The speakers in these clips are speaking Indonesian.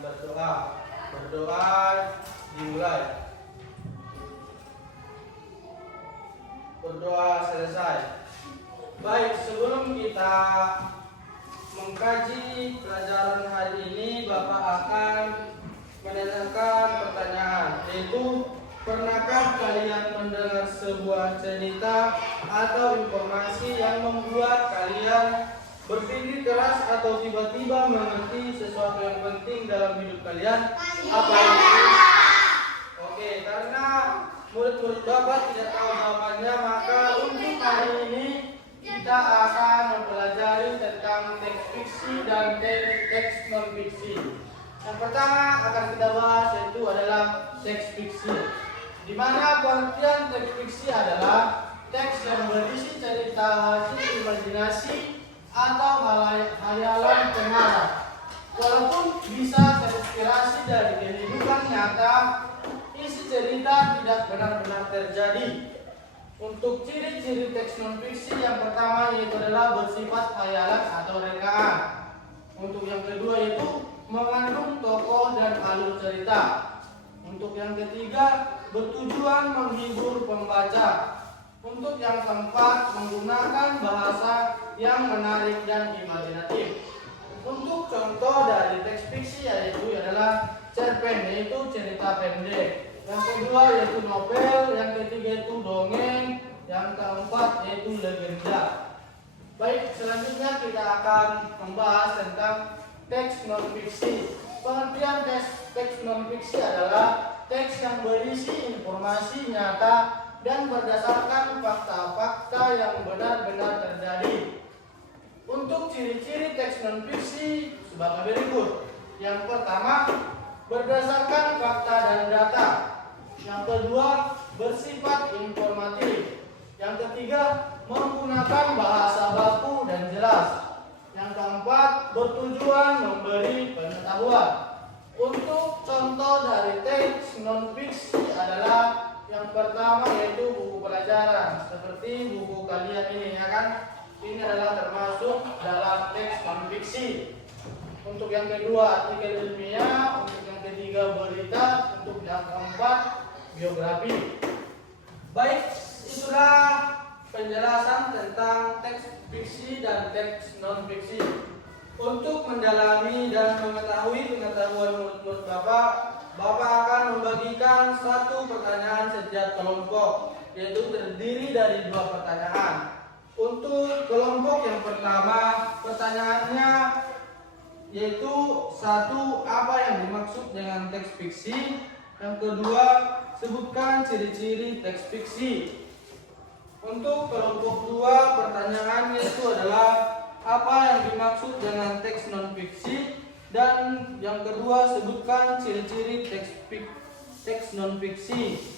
dengan berdoa. Berdoa dimulai. Berdoa selesai. Baik, sebelum kita mengkaji pelajaran hari ini, Bapak akan menanyakan pertanyaan, yaitu pernahkah kalian mendengar sebuah cerita atau informasi yang membuat kalian berpikir keras atau tiba-tiba mengerti sesuatu yang penting dalam hidup kalian? Apa itu? Oke, karena murid-murid Bapak tidak tahu jawabannya, maka untuk hari ini kita akan mempelajari tentang teks fiksi dan teks non fiksi. Yang pertama akan kita bahas yaitu adalah teks fiksi, di mana pengertian teks fiksi adalah teks yang berisi cerita hasil imajinasi atau khayalan pengarang. Walaupun bisa terinspirasi dari kehidupan nyata, isi cerita tidak benar-benar terjadi. Untuk ciri-ciri teks non-fiksi, yang pertama yaitu adalah bersifat khayalan atau rekaan. Untuk yang kedua yaitu mengandung tokoh dan alur cerita. Untuk yang ketiga, bertujuan menghibur pembaca. Untuk yang keempat, menggunakan bahasa yang menarik dan imajinatif. Untuk contoh dari teks fiksi yaitu adalah cerpen, yaitu cerita pendek. Yang kedua yaitu novel, yang ketiga itu dongeng, yang keempat yaitu legenda. Baik, selanjutnya kita akan membahas tentang teks non-fiksi. Pengertian teks non-fiksi adalah teks yang berisi informasi nyata dan berdasarkan fakta-fakta yang benar-benar terjadi. Untuk ciri-ciri teks non-fiksi sebagai berikut. Yang pertama, berdasarkan fakta dan data. Yang kedua, bersifat informatif. Yang ketiga, menggunakan bahasa baku dan jelas. Yang keempat, bertujuan memberi pengetahuan. Untuk contoh dari teks non-fiksi adalah yang pertama yaitu buku pelajaran, seperti buku kalian ini, ya kan? Ini adalah termasuk dalam teks non-fiksi. Untuk yang kedua, artikel ilmiah. Untuk yang ketiga, berita. Untuk yang keempat, biografi. Baik, itulah penjelasan tentang teks fiksi dan teks non-fiksi. Untuk mendalami dan mengetahui pengetahuan murid-murid Bapak akan membagikan satu pertanyaan setiap kelompok, yaitu terdiri dari 2 pertanyaan. Untuk kelompok yang pertama, pertanyaannya yaitu 1. Apa yang dimaksud dengan teks fiksi? Yang kedua, sebutkan ciri-ciri teks fiksi. Untuk kelompok 2, pertanyaannya itu adalah apa yang dimaksud dengan teks non-fiksi, dan yang kedua, sebutkan ciri-ciri teks non-fiksi.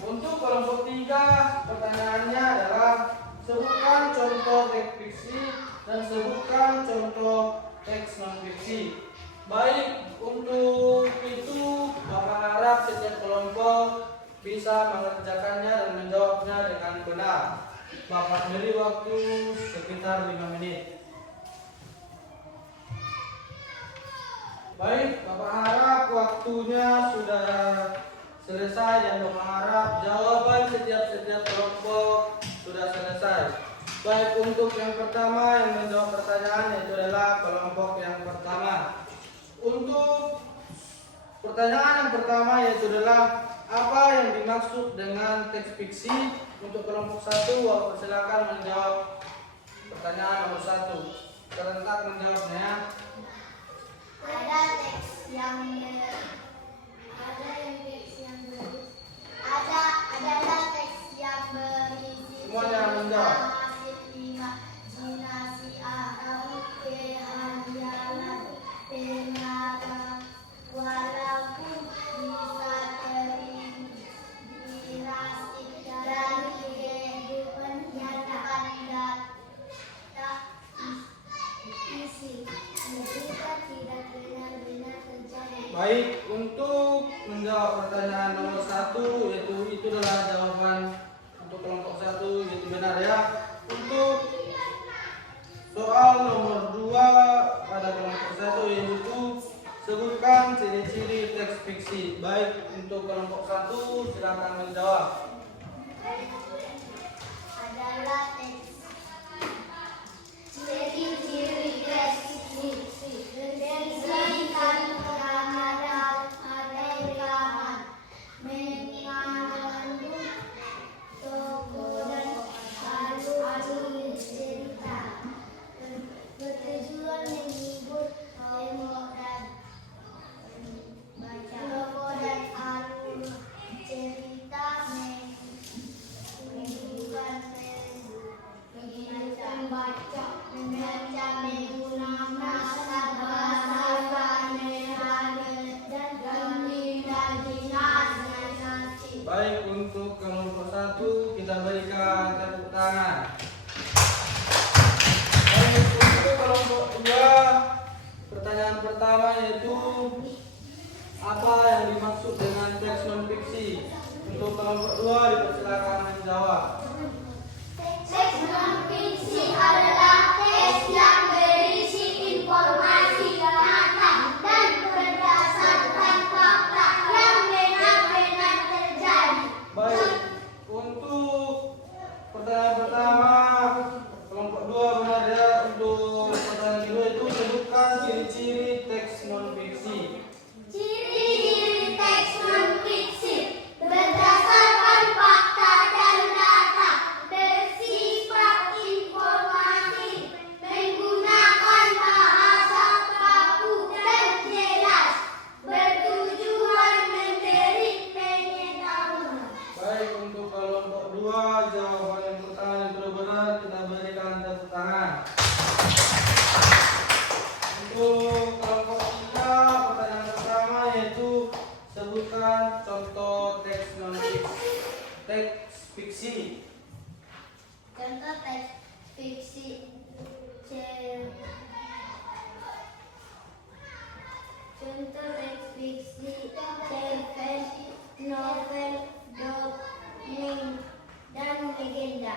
Untuk kelompok 3, pertanyaannya adalah sebutkan contoh teks fiksi dan sebutkan contoh teks non-fiksi. Baik, untuk itu Bapak harap setiap kelompok bisa mengerjakannya dan menjawabnya dengan benar. Bapak beri waktu sekitar 5 menit. Baik, Bapak harap waktunya sudah selesai dan Bapak harap jawaban setiap kelompok sudah selesai. Baik, untuk yang pertama yang menjawab pertanyaan yaitu adalah kelompok yang pertama. Untuk pertanyaan yang pertama yaitu adalah apa yang dimaksud dengan teks fiksi? Untuk kelompok 1, Bapak silakan menjawab pertanyaan nomor 1. Serentak menjawabnya. Ada teks yang adalah teks yang berisi Semuanya menjawab. hasil imajinasi atau khayalan pengarang, walaupun bisa terinspirasi dari kehidupan nyata dan isi cerita tidak benar-benar terjadi. Baik, untuk menjawab pertanyaan nomor 1 yaitu itu adalah jawaban untuk kelompok 1 yaitu benar ya. Untuk soal nomor 2 pada kelompok 1 yaitu Sebutkan ciri-ciri teks fiksi. Baik, untuk kelompok 1 silakan menjawab. Adalah teks. Ciri-ciri teks fiksi. Berdasarkan pengalaman atau rekaman, mengandung tokoh dan alur cerita, bertujuan menghibur tokoh dan alur cerita, menghidupkan membaca menggunakan bahasa dan imajinasi. Baik, untuk kelompok 1 kita berikan tepuk tangan. Baik, untuk kelompok 2 pertanyaan pertama yaitu apa yang dimaksud dengan teks non fiksi? Untuk kelompok 2 dipersilakan menjawab. Teks non-fiksi adalah teks yang berisi informasi nyata dan berdasarkan fakta yang benar-benar terjadi. Baik, untuk pertanyaan pertama kelompok 2 benar ya. Untuk pertanyaan kedua itu sebutkan ciri-ciri teks non fiksi. Ciri-ciri teks non-fiksi berdasarkan fakta dan data, bersifat informasi, menggunakan bahasa baku dan jelas, bertujuan memberi pengetahuan. Baik, untuk kelompok 2 jawaban yang pertama yang sudah benar kita berikan tepuk tangan. Untuk kelompok 3 pertanyaan pertama yaitu sebutkan contoh teks non fiksi. Contoh teks fiksi cerpen, novel, dongeng, dan legenda.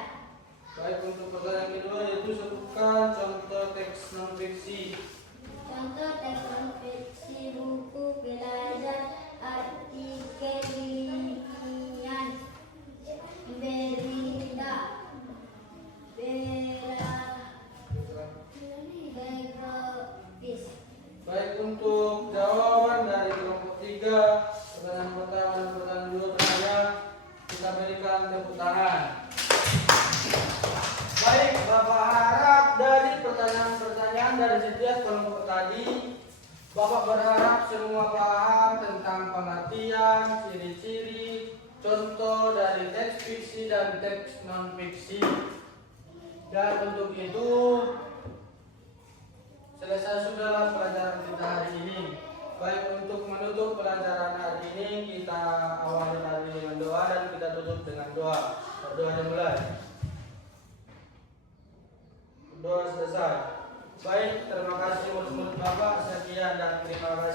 Baik, untuk pertanyaan kedua yaitu sebutkan contoh teks non fiksi. Contoh teks non-fiksi buku pelajar, artikel ilmiah, berita, biografis. Baik, untuk jawaban dari kelompok 3 pertanyaan pertama dan pertanyaan kedua benar, kita berikan tepuk tangan. Baik, Bapak harap dari pertanyaan-pertanyaan dari setiap kelompok tadi, Bapak berharap semua paham tentang pengertian, ciri-ciri, contoh dari teks fiksi dan teks non fiksi. Dan untuk itu selesai sudahlah pelajaran kita hari ini. Baik, untuk menutup pelajaran hari ini kita awali lagi dengan doa dan kita tutup dengan doa. Berdoa dimulai. Doa selesai. Baik, terima kasih murid-murid Bapak. Sekian dan terima kasih.